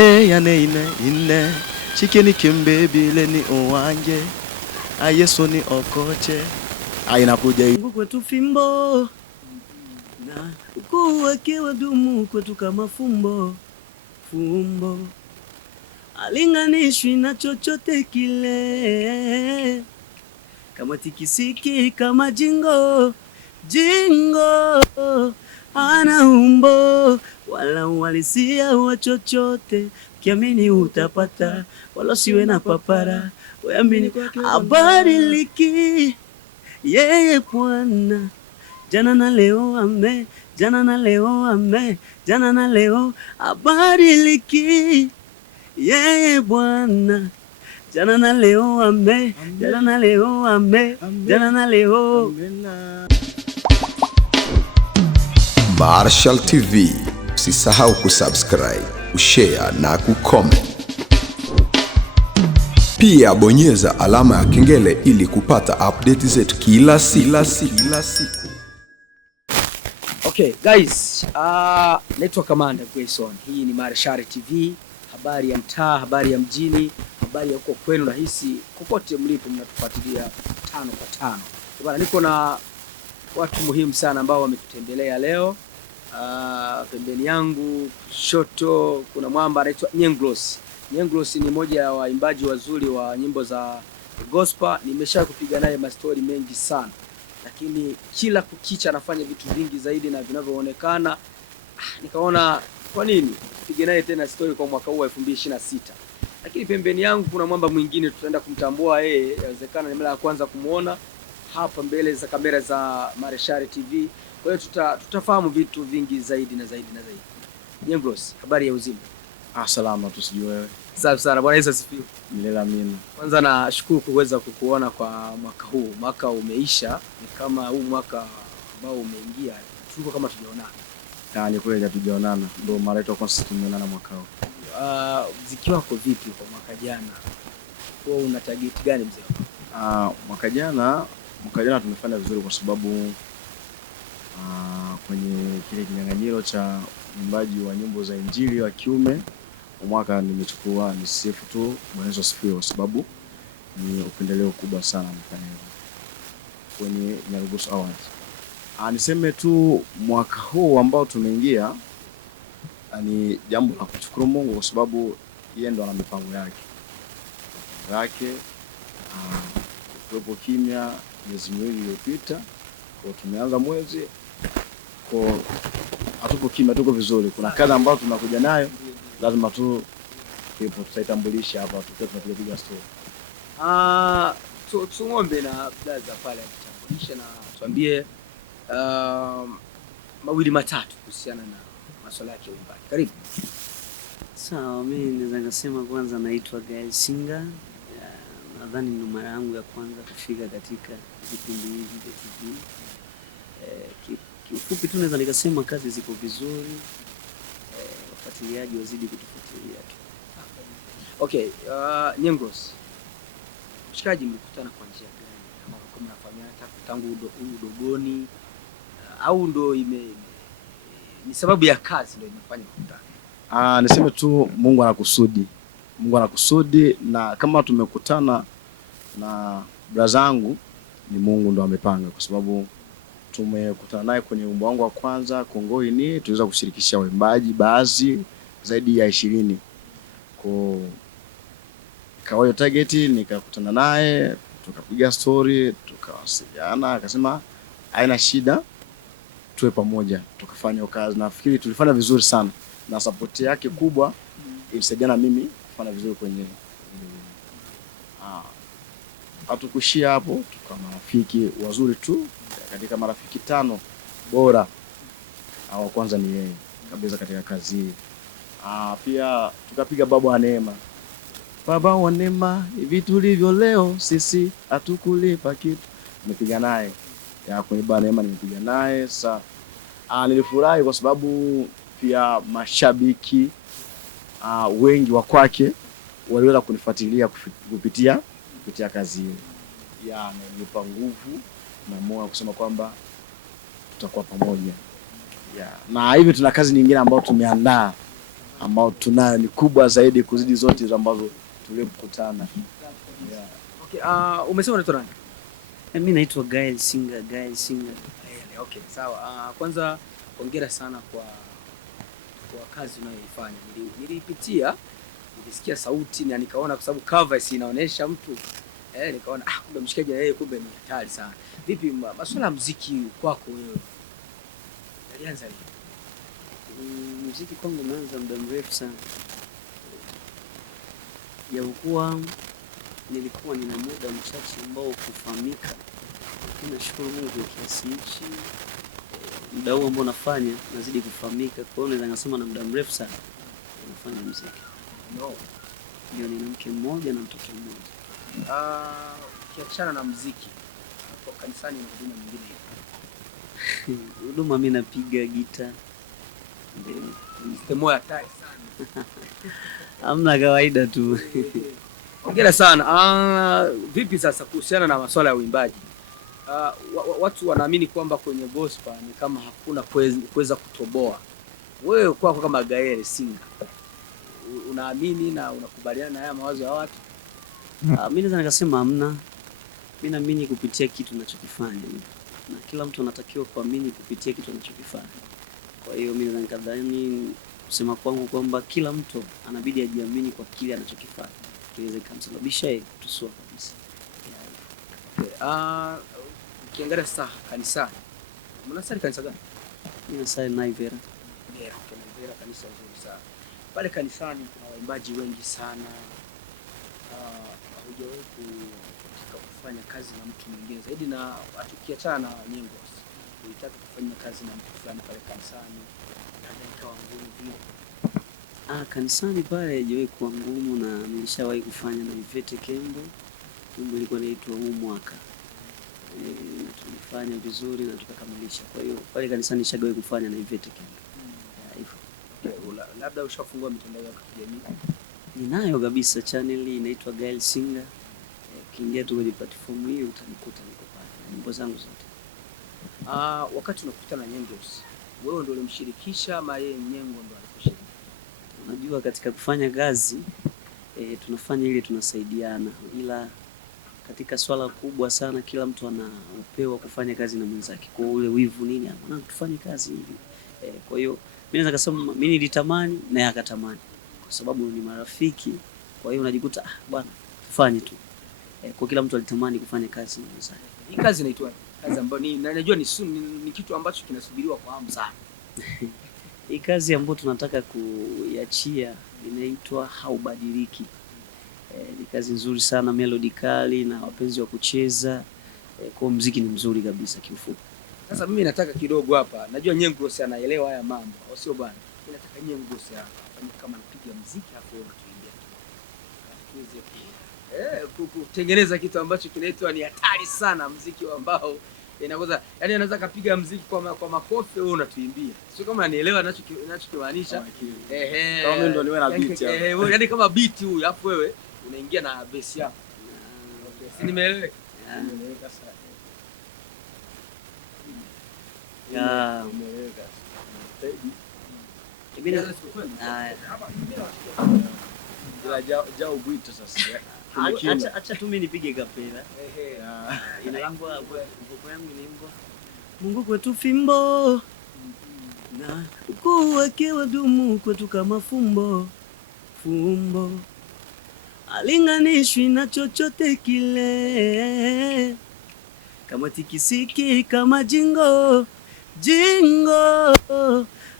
Yane ine chikeni kimbebi leni uwange ayeso ni okoche inakuja hii kwetu fimbo na kuwekewa dumu kwetu kama fumbo alinganishwi na chochote kile, kama tikisiki kama jingo ana umbo wala uhalisia wa chochote, kiamini utapata wala siwe na papara, weamini abadiliki yeye Bwana, jana na leo ame, jana na leo ame, jana na leo abadiliki yeye Bwana, jana na leo ame, jana na leo ame, jana na leo. Marshal TV, usisahau kusubscribe, kushare na kucomment. Pia bonyeza alama ya kengele ili kupata update zetu kila siku. Okay guys, naitwa Kamanda Grayson. Hii ni Marshal TV, habari ya mtaa, habari ya mjini, habari ya huko kwenu. Nahisi kokote mlipo mnatufuatilia 5 kwa 5. Bwana, niko na watu muhimu sana ambao wametutembelea leo. Pembeni yangu kushoto kuna mwamba anaitwa Nyenglos. Nyenglos ni mmoja wa waimbaji wazuri wa nyimbo za gospel. Nimesha kupiga naye mastori mengi sana, lakini kila kukicha anafanya vitu vingi zaidi na vinavyoonekana. Nikaona kwa nini tupige naye tena story kwa mwaka huu 2026. Lakini pembeni yangu kuna mwamba mwingine tutaenda kumtambua yeye, inawezekana ni mara ya kwanza kumuona hapa mbele za kamera za Marshal TV. Kwa hiyo tutafahamu vitu vingi zaidi na zaidi. Nyenglos, habari ya uzima? Salama, tusijue wewe. Safi sana, Bwana Yesu asifiwe. Milele amina. Kwanza nashukuru kuweza kukuona kwa mwaka huu. Mwaka umeisha, ni kama huu mwaka ambao umeingia tulikuwa kama tujaonana. Ni kweli hatujaonana. Ndio mara yetu kwanza tumeonana mwaka huu. Muziki wako vipi kwa mwaka jana? Wewe una target gani mzee? Mwaka jana tumefanya vizuri kwa sababu kwenye kile kinyang'anyiro cha mwimbaji wa nyimbo za injili wa kiume mwaka nimechukua ni sifu tu Bwana Yesu asifiwe, kwa sababu ni upendeleo kubwa sana mfanya kwenye Nyarugusu Awards. Niseme tu mwaka huu ambao tumeingia ni jambo la kushukuru Mungu kwa sababu yeye ndo ana mipango yake. Tupo kimya miezi miwili iliyopita, kwa tumeanza mwezi kwa hatupo kimya, tuko vizuri. Kuna kazi ambayo tunakuja nayo, lazima tu kipo tutaitambulisha hapa tukipiga story. Tuombe na blaza pale kutambulisha na tuambie mawili matatu kuhusiana na masuala ya uimbaji. Karibu. Sawa, mimi naweza kusema kwanza naitwa Gael Singa. Nadhani ni mara yangu ya kwanza kufika katika vipindi hivi vya TV. Kiufupi tu naweza nikasema kazi ziko vizuri. Wafuatiliaji wazidi kutufuatilia tu. Okay, Nyenglos, mshikaji mlikutana kwa njia gani? Kama mnafahamiana tangu udogoni au ndo ni sababu ya kazi ndio imefanya kukutana? Niseme tu Mungu anakusudi na kama tumekutana na brother zangu ni Mungu ndo amepanga, kwa sababu tumekutana naye kwenye wimbo wangu wa kwanza Kongoi ni tuweza kushirikisha waimbaji baadhi zaidi ya 20. Kwa hiyo target nikakutana naye, tukapiga story, tukawasiliana, akasema haina shida tuwe pamoja, tukafanya kazi. Nafikiri tulifanya vizuri sana na support yake kubwa ilisaidia mimi kufanya vizuri kwenye hatukuishia hapo, tukawa marafiki wazuri tu. Katika marafiki 5 bora wa kwanza ni yeye kabisa katika kazi hii. Pia tukapiga Baba wa Neema, hivi tulivyo leo sisi hatukulipa kitu. Nimepiga naye kwenye Baba wa Neema, nimepiga naye. Sasa nilifurahi kwa sababu pia mashabiki wengi wa kwake waliweza kunifuatilia kupitia kazi hiyo. Nilipa nguvu na moyo kusema kwamba tutakuwa pamoja. Na hivi tuna kazi nyingine ambayo tumeandaa ambao tunayo ni kubwa zaidi kuzidi zote ambazo tulikutana. Yeah. Okay, umesema unaitwa nani? Mimi naitwa Gael Singer. Okay, sawa. Kwanza hongera sana kwa kazi unayoifanya. Nilipitia, nilisikia sauti na nikaona kwa sababu cover inaonyesha mtu nikaona kumbe mshikaji na yeye kumbe ni hatari sana. Vipi masuala ya muziki kwako wewe? Yalianza lini? Muziki kwangu umeanza muda mrefu sana. Japokuwa nilikuwa nina muda mchache ambao kufahamika. Nashukuru Mungu kwa kiasi hichi. Muda huu ambao nafanya nazidi kufahamika. Kwa hiyo naweza kusema na muda mrefu sana nafanya muziki. Ndio nina mke mmoja na mtoto mmoja. Ukiachana na muziki kwa kanisani na huduma nyingine? Huduma mimi napiga gitaa. Ndio moyo hatari sana. Hamna, kawaida tu. Hongera sana. Vipi sasa kuhusiana na masuala ya uimbaji? Watu wanaamini kwamba kwenye gospel ni kama hakuna kuweza kutoboa. Wewe kwako kama Gael Singer, unaamini na unakubaliana na haya mawazo ya watu? Mimi naweza nikasema hamna. Mimi naamini kupitia kitu ninachokifanya. Na kila mtu anatakiwa kuamini kupitia kitu anachokifanya. Kwa hiyo mimi naweza nikadhani kusema kwangu kwamba kila mtu anabidi ajiamini kwa kile anachokifanya. Tuweze kumsababisha yeye kutusua kabisa. Ukiangalia sasa kanisani. Mnasali kanisa gani? Mimi nasali Naivera. Naivera kanisa nzuri sana. Pale kanisani kuna waimbaji wengi sana. Hujawahi kutaka kufanya kazi na mtu mwingine zaidi na tukiachana na nyimbo. Ulitaka kufanya kazi na mtu fulani pale kanisani. Ikawa ngumu vile. Kanisani pale haijawahi kuwa ngumu na nilishawahi kufanya na Ivete Kembo. Wimbo ulikuwa unaitwa huu mwaka. Na tulifanya vizuri na tukakamilisha. Kwa hiyo pale kanisani nishawahi kufanya na Ivete Kembo. Labda ushafungua mitandao ya kijamii? Ninayo kabisa, channel inaitwa Gael Singer. Ukiingia tu kwenye platform hiyo utanikuta niko pale. Nyimbo zangu zote. Wakati unakutana na Nyengos, wewe ndio ulimshirikisha ama yeye Nyengo ndio alikushirikisha? Unajua katika kufanya kazi tunafanya ile tunasaidiana, ila katika swala kubwa sana kila mtu anapewa kufanya kazi na mwenzake. Kwa ule wivu nini, mwanangu tufanye kazi hivi. Kwa hiyo mimi naweza kusema mimi nilitamani na yeye akatamani kwa sababu ni marafiki. Kwa hiyo unajikuta bwana tufanye tu. Kwa kila mtu alitamani kufanya kazi na mwenzake. Hii kazi inaitwa kazi ambayo najua ni kitu ambacho kinasubiriwa kwa hamu sana. Hii kazi ambayo tunataka kuiachia inaitwa Haubadiliki. Ni kazi nzuri sana, melody kali na wapenzi wa kucheza. Kwa muziki ni mzuri kabisa kiufupi. Sasa mimi nataka kidogo hapa. Najua Nyengos anaelewa haya mambo, au sio bwana? Mimi nataka Nyengos hapa kama anapiga muziki hapo tuimbie. Kutengeneza kitu ambacho kinaitwa ni hatari sana, muziki ambao inakoza, yani anaweza kapiga muziki kwa makofi wewe unatuimbia. Sio kama unanielewa ninachokimaanisha. Kama mimi ndo niwe na beat hapo. Yani kama beat huyu hapo wewe unaingia na bass yako. Okay, si nimeeleweka? Nimeeleweka sana. Nimeeleweka. Jao buito sasa. Acha tu mimi nipige kapela. Inaimbwa ngoma yangu inaimbwa. Mungu kwetu fimbo na kuwekewa dumu kwetu kama fumbo. Alinganishwi na chochote kile. Kama tikisiki kama jingo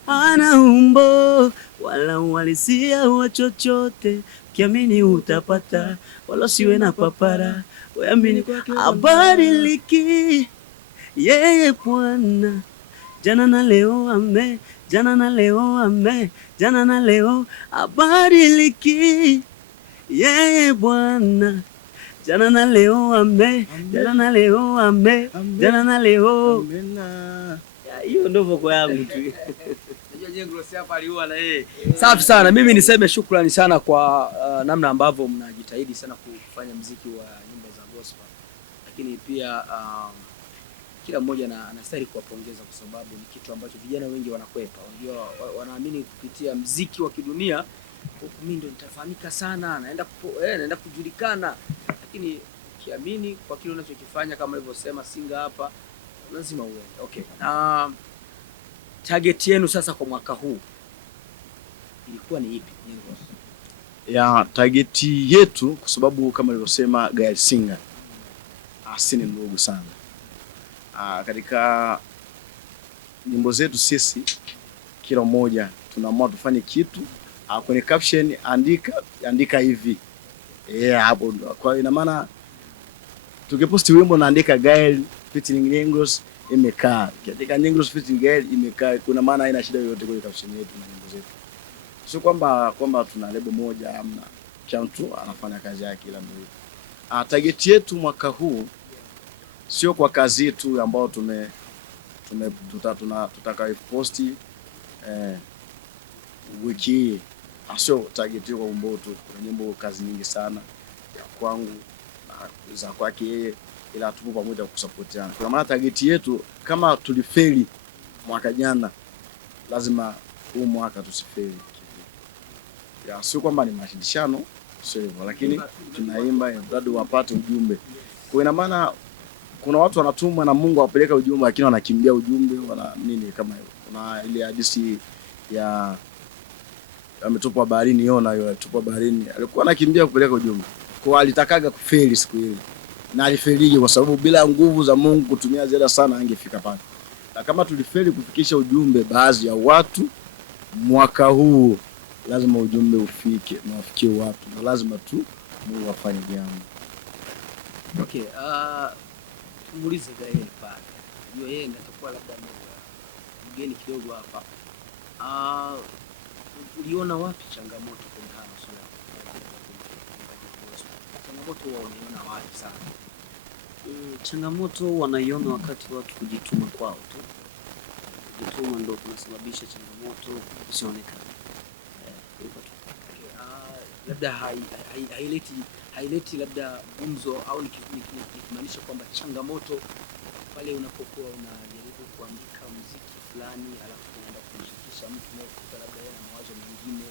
ana umbo wala uhalisia wa chochote. Kiamini utapata wala siwe na papara. Weamini abadiliki yeye Bwana. Jana na leo ame, jana na leo ame, jana na leo abadiliki yeye Bwana. Jana na leo ame, jana na leo ame, jana na leo. Hiyo ndio voko yangu tu. Nyengos hapa aliua na yeye. Safi sana. Mimi niseme shukrani sana kwa namna ambavyo mnajitahidi sana kufanya muziki wa nyimbo za gospel. Lakini pia kila mmoja anastahili kuwapongeza kwa sababu ni kitu ambacho vijana wengi wanakwepa. Unajua wanaamini kupitia mziki wa kidunia huku mimi ndo nitafahamika sana, naenda kujulikana. Lakini ukiamini kwa kile unachokifanya kama nilivyosema Singa hapa lazima uende. Okay. Target yenu sasa kwa mwaka huu ilikuwa ni ipi? Ya target yetu kwa sababu kama nilivyosema Gael Singa si ni ndogo sana. Katika nyimbo zetu sisi kila mmoja tunaamua tufanye kitu, kwenye caption andika hivi. Hapo ndo. Kwa ina maana tukiposti wimbo naandika Gael featuring Ningos imekaa. Katika Ningos featuring Gael imekaa. Kuna maana haina shida yoyote kwenye caption yetu na nyimbo zetu. Sio kwamba tuna lebo moja amna. Kila mtu anafanya kazi yake ila mmoja. Target yetu mwaka huu sio kwa kazi yetu ambao tutakayoposti wiki hii. Sio target yetu kwa wimbo tu. Kuna nyimbo kazi nyingi sana ya kwangu na za kwake yeye, ila tupo pamoja kusupportiana. Kwa maana target yetu kama tulifeli mwaka jana lazima huu mwaka tusifeli. Sio kwamba ni mashindano, sio hivyo, lakini tunaimba bado wapate ujumbe. Kwa ina maana kuna watu wanatumwa na Mungu awapeleka ujumbe lakini wanakimbia ujumbe, wana nini kama hivyo. Kuna ile hadithi ya ametupwa baharini, Yona yule alitupwa baharini, alikuwa anakimbia kupeleka ujumbe. Kwa alitakaga kufeli siku ile. Na alifelije kwa sababu bila nguvu za Mungu kutumia ziada sana angefika pale. Na kama tulifeli kufikisha ujumbe baadhi ya watu mwaka huu, lazima ujumbe ufike na ufikie watu, na lazima tu Mungu afanye jambo. Okay, tumuulize Gael pale. Hiyo yeye atakuwa labda mgeni kidogo hapa. Uliona wapi changamoto kwenye haya masuala? Changamoto wao unaona wapi sana? Changamoto wanaiona wakati watu kujituma kwao tu. Kujituma ndio kunasababisha changamoto isionekane. Labda haileti labda gumzo au nikimaanisha kwamba changamoto pale unapokuwa unajaribu kuandika muziki fulani alafu unaenda kumshirikisha mtu mmoja labda yeye na mawazo mengine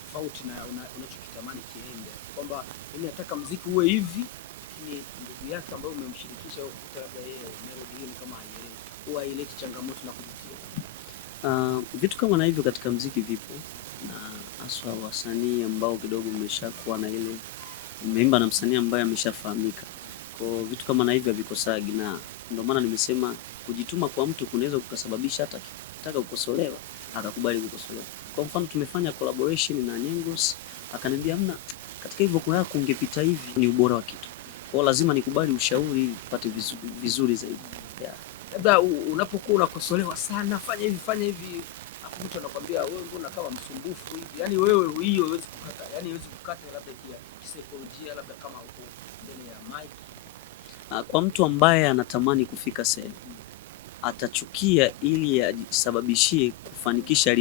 tofauti na unachokitamani kiende, kwamba mimi nataka muziki uwe hivi, lakini ndugu yake ambaye umemshirikisha au labda yeye melody hiyo kama haielewi, huwa haileti changamoto na kujitia. Vitu kama na hivyo katika muziki vipo, na haswa wasanii ambao kidogo mmeshakuwa na ile mmeimba na msanii ambaye ameshafahamika. Kwa vitu kama na hivyo vikosagi, na ndio maana nimesema kujituma kwa mtu kunaweza kukasababisha hata akitaka kukosolewa akakubali kukosolewa. Kwa mfano tumefanya collaboration na Ningos, akaniambia mna katika hivyo kwa yako ungepita hivi, ni ubora wa kitu. Kwa lazima nikubali ushauri ili tupate vizuri zaidi. Labda unapokuwa unakosolewa sana, fanya hivi mtu anakuambia wewe mbona kama msumbufu hivi, yani wewe hiyo huwezi kukata, yani huwezi kukata labda kisaikolojia, labda kama uko mbele ya mic. Kwa mtu ambaye anatamani kufika sehemu atachukia ili ajisababishie kufanikisha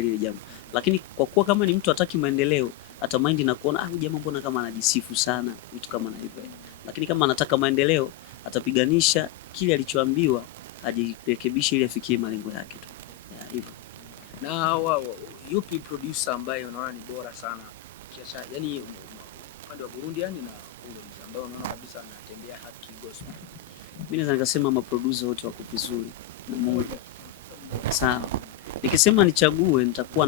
lile jambo, lakini kwa kuwa kama ni mtu hataki maendeleo atamind na kuona huyu jamaa mbona kama anajisifu sana, vitu kama na hivyo. Lakini kama anataka maendeleo atapiganisha kile alichoambiwa, ajirekebishe ili afikie malengo yake tu. Hivyo. Na yupi producer ambaye unaona ni bora sana kiasi, yani upande wa Burundi yani na ule ambao unaona kabisa anatembea haki gospel? Mimi naweza nikasema maproducer wote wako vizuri na Mungu. Sawa. Nikisema nichague nitakuwa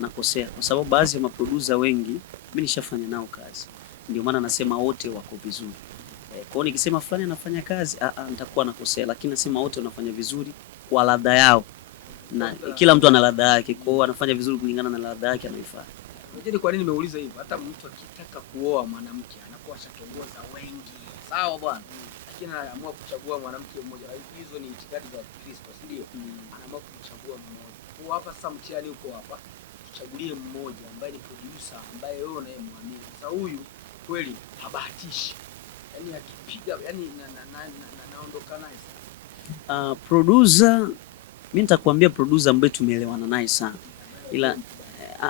nakosea kwa sababu baadhi ya maproducer wengi mimi nishafanya nao kazi. Ndio maana nasema wote wako vizuri. Kwa hiyo nikisema fulani anafanya kazi nitakuwa nakosea, lakini nasema wote wanafanya vizuri kwa ladha yao. Na kila mtu ana ladha yake, kwa hiyo anafanya vizuri kulingana na ladha yake anayoifanya. Unajua kwa nini nimeuliza hivyo? Hata mtu akitaka kuoa mwanamke anakuwa ashatongoza wengi. Sawa bwana. Lakini anaamua kuchagua mwanamke mmoja. Hizo ni itikadi za Kristo, si ndio? Anaamua kuchagua mmoja. Kwa hapa sasa mtihani uko hapa. Tuchagulie mmoja ambaye ni producer ambaye wewe unayemwamini. Sasa huyu kweli habahatishi. Yaani akipiga yani naondoka naye. Producer mimi nitakwambia producer ambaye tumeelewana naye sana. Ila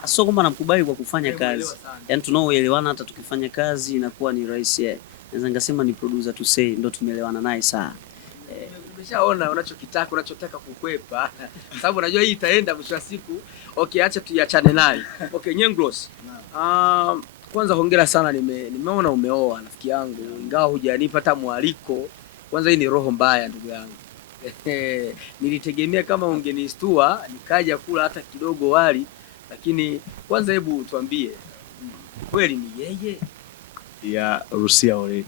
sio kwamba namkubali kwa kufanya kazi. Yaani tunaoelewana hata tukifanya kazi inakuwa ni rahisi. Naweza ngasema ni producer to say ndio tumeelewana naye sana. Nishaona unachotaka kukwepa. Sababu najua hii itaenda mwisho wa siku. Okay, acha tuiachane naye. Okay, Nyengros. Kwanza hongera sana, nimeona umeoa rafiki yangu, ingawa hujanipa hata mwaliko. Kwanza hii ni roho mbaya ndugu yangu. Nilitegemea kama ungenistua nikaja kula hata kidogo wali, lakini kwanza hebu tuambie kweli ni yeye? Ya Rusia already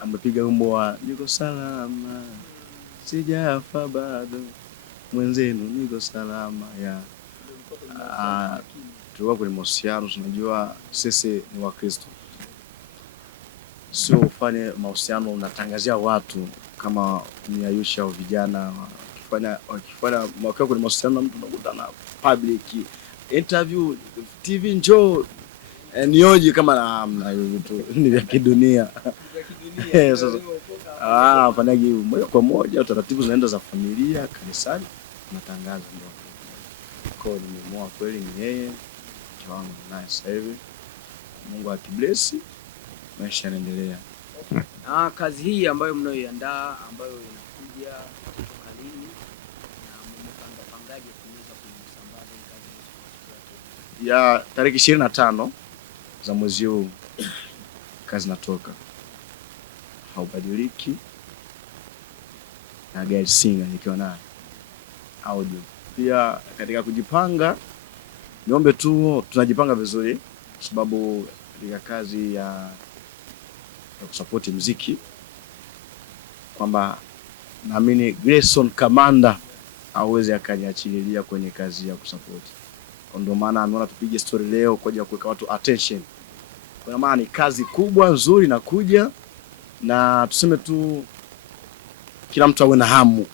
amepiga wimbo wa niko salama sijafa bado mwenzenu niko salama ya tulikuwa kwenye mahusiano. Tunajua sisi ni Wakristo, sio ufanye mahusiano unatangazia watu kama ni Ayusha au vijana wakifanya wakiwa kwenye mahusiano na mtu unakuta na public interview TV njoo nioje kama na vitu ni vya kidunia. Sasa fanyaje moja kwa moja, taratibu zinaenda za familia kanisani, matangazo ndio. Kwa hiyo nimeamua kweli ni yeye kiwango naye sasa hivi. Mungu akibless, maisha yanaendelea. Kazi hii ambayo mnayoiandaa ambayo inakuja kutoka lini na mmepangaje kuweza kusambaza kazi ya tarehe 25 za mwezi huu? Kazi natoka haubadiliki na Gael Singer nikiwa na audio. Pia katika kujipanga, niombe tu tunajipanga vizuri kwa sababu katika kazi ya kusupport muziki kwamba naamini Grayson Kamanda aweze akaniachilia kwenye kazi ya kusupport. Ndio maana ameona tupige story leo kwa ajili ya kuweka watu attention. Kwa maana ni kazi kubwa nzuri na kuja, na tuseme tu kila mtu awe na hamu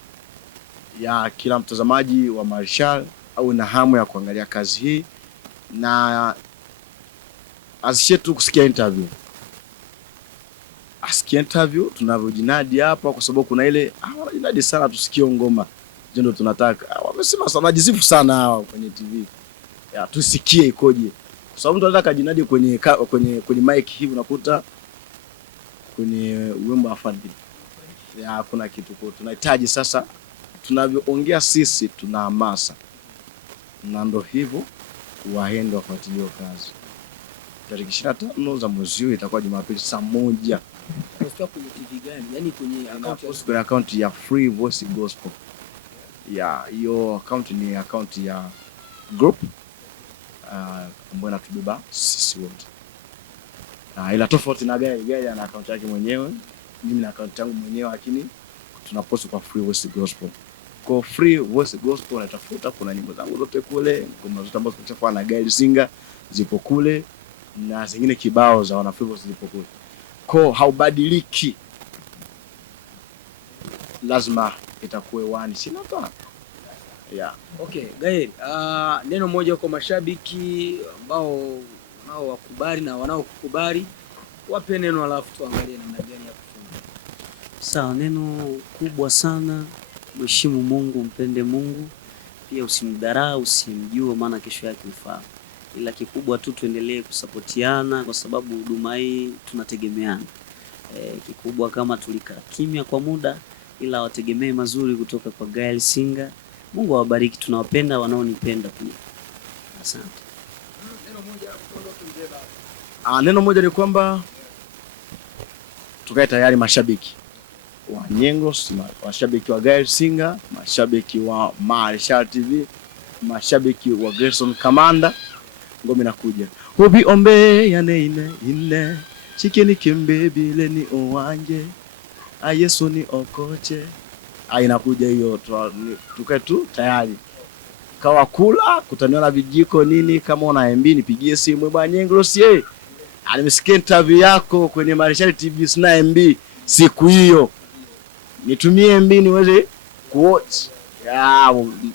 ya, kila mtazamaji wa Marshall awe na hamu ya kuangalia kazi hii na asishe tu kusikia interview. Asikie interview tunavyojinadi hapa, kwa sababu kuna ile wanajinadi sana tusikie ngoma. Ndio tunataka. Wamesema sana jisifu sana hao kwenye TV. Ya tusikie ikoje. Kwa sababu mtu anataka jinadi kwenye mic hivi unakuta kwenye wimbo afadhali. Ya hakuna kitu kwa tunahitaji sasa tunavyoongea sisi tuna hamasa. Na ndio hivyo waende wafuatilie kazi. Tarehe 25 za mwezi huu itakuwa Jumapili saa 1. Unasikia kwenye TV gani? Yaani kwenye account ya Free Voice Gospel. Ya hiyo account ni account ya group ambayo inatubeba sisi wote. Ila tofauti na Gael ana account yake mwenyewe, mimi na account yangu mwenyewe, lakini tunapost kwa Free Voice Gospel. Kwa Free Voice Gospel unatafuta, kuna nyimbo zangu zote kule, kuna zote ambazo tunachafanya na Gael Singer zipo kule na zingine kibao za wana Free Voice zipo kule. Kwa haubadiliki. Lazima itakuwa wani sina hapa. Yeah. Okay, Gael, neno moja kwa mashabiki ambao nao wakubali na wanaokukubali, wape neno alafu tuangalie namna gani ya kufunga. Sawa, neno kubwa sana, mheshimu Mungu, mpende Mungu, pia usimdharau, usimjue maana kesho yake mfaa. Ila kikubwa tu tuendelee kusapotiana kwa sababu huduma hii tunategemeana. Kikubwa kama tulikaa kimya kwa muda, ila wategemee mazuri kutoka kwa Gael Singer. Mungu awabariki, tunawapenda wanaonipenda pia. Asante. Neno moja ni kwamba tukae tayari, mashabiki wa Nyengros, mashabiki wa Gael Singer, mashabiki wa Marshall TV, mashabiki wa Grayson Kamanda, ngoma inakuja. Hobi ombe ya ine chikeni kimbe bile ni owange Yesu ni okoche. Inakuja hiyo, tukae tu tayari. Kawa kula kutaniona vijiko nini, kama una MB nipigie simu bwana Nyengros nimesikia interview yako kwenye Marshall TV, sina MB siku hiyo, nitumie MB niweze kuwatch.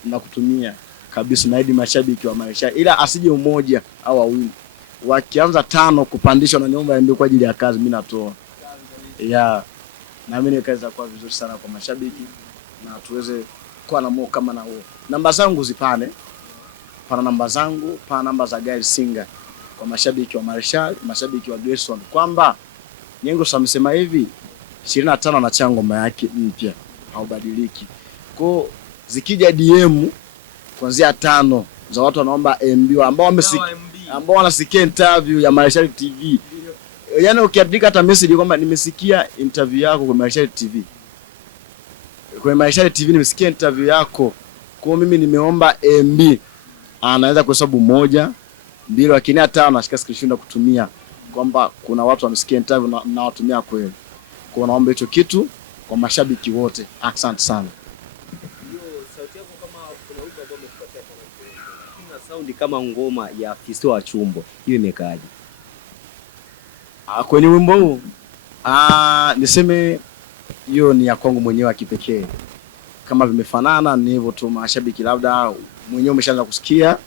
Na kutumia kabisa naidi mashabiki wa Marshall, ila asije umoja au wawili. Wakianza 5 kupandishwa na niomba MB kwa ajili ya kazi, mimi natoa. Na mimi kazi kwa vizuri sana kwa mashabiki na tuweze kuwa na moyo kama na huo. Namba zangu zipane. Pana namba zangu, pana namba za Gael Singer kwa mashabiki wa Marshall, mashabiki wa Grayson, kwamba Nyengros amesema hivi 25 na chango ngoma yake mpya. haubadiliki. Kwa zikija DM kuanzia 5 za watu wanaomba MB ambao wanasikia interview ya Marshal TV. Yaani ukiandika hata message kwamba nimesikia interview yako kwa Marshal TV. Kwa Marshal TV nimesikia interview yako. Kwa mimi nimeomba MB. Anaweza kuhesabu 1, 2, lakini hata anashika screenshot kutumia kwamba kuna watu wamesikia interview na watumia kweli. Kwa naomba hicho kitu kwa mashabiki wote. Asante sana. Hiyo sauti yako kama kuna wimbo ambao umefuatia kama sound kama ngoma ya Fisto wa Chumbo. Hiyo imekaaje? Kwenye wimbo huu niseme hiyo ni ya kwangu mwenyewe kipekee. Kama vimefanana ni hivyo tu, mashabiki labda mwenyewe umeshaanza kusikia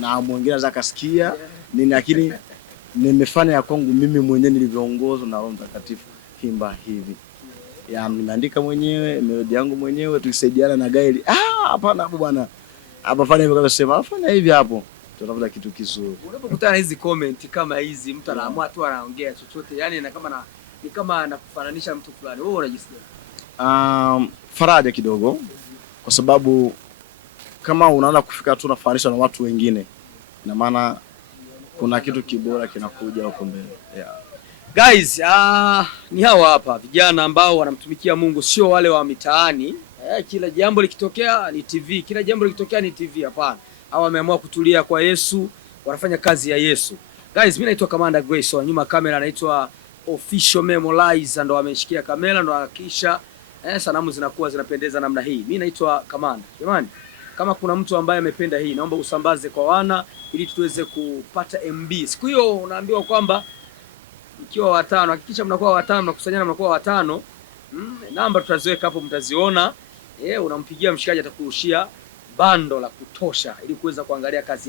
na mwingine anaweza kasikia nini, lakini nimefanya ya kwangu mimi mwenyewe nilivyoongozwa na Roho Mtakatifu. Himba hivi. Ya nimeandika mwenyewe, melodi yangu mwenyewe, tukisaidiana na Gaili. Hapana hapo bwana. Hapa fanya hivyo kama sema, fanya hivi hapo. Tutafuta kitu kizuri. Unapokutana hizi comment kama hizi, mtu anaamua tu anaongea chochote, yani ni kama anakufananisha mtu fulani. Wewe unajisikia? Faraja kidogo, kwa sababu kama unaanza kufika tu unafananishwa na watu wengine, na maana kuna kitu kibora kinakuja huko mbele. Yeah. Guys, ni hawa hapa vijana ambao wanamtumikia Mungu, sio wale wa mitaani. Kila jambo likitokea ni TV, kila jambo likitokea ni TV. Hapana, hawa wameamua kutulia kwa Yesu, wanafanya kazi ya Yesu. Guys, mimi naitwa Kamanda Grayson, nyuma kamera anaitwa Official Memorize, ndo ameshikia kamera, ndo hakikisha sanamu zinakuwa zinapendeza namna hii. Mimi naitwa Kamanda. Jamani, kama kuna mtu ambaye amependa hii, naomba usambaze kwa wana ili tuweze kupata MB. Siku hiyo unaambiwa kwamba mkiwa 5, hakikisha mnakuwa 5, mnakusanyana mnakuwa 5. Namba tutaziweka hapo, mtaziona. Unampigia mshikaji atakurushia bando la kutosha ili kuweza kuangalia kazi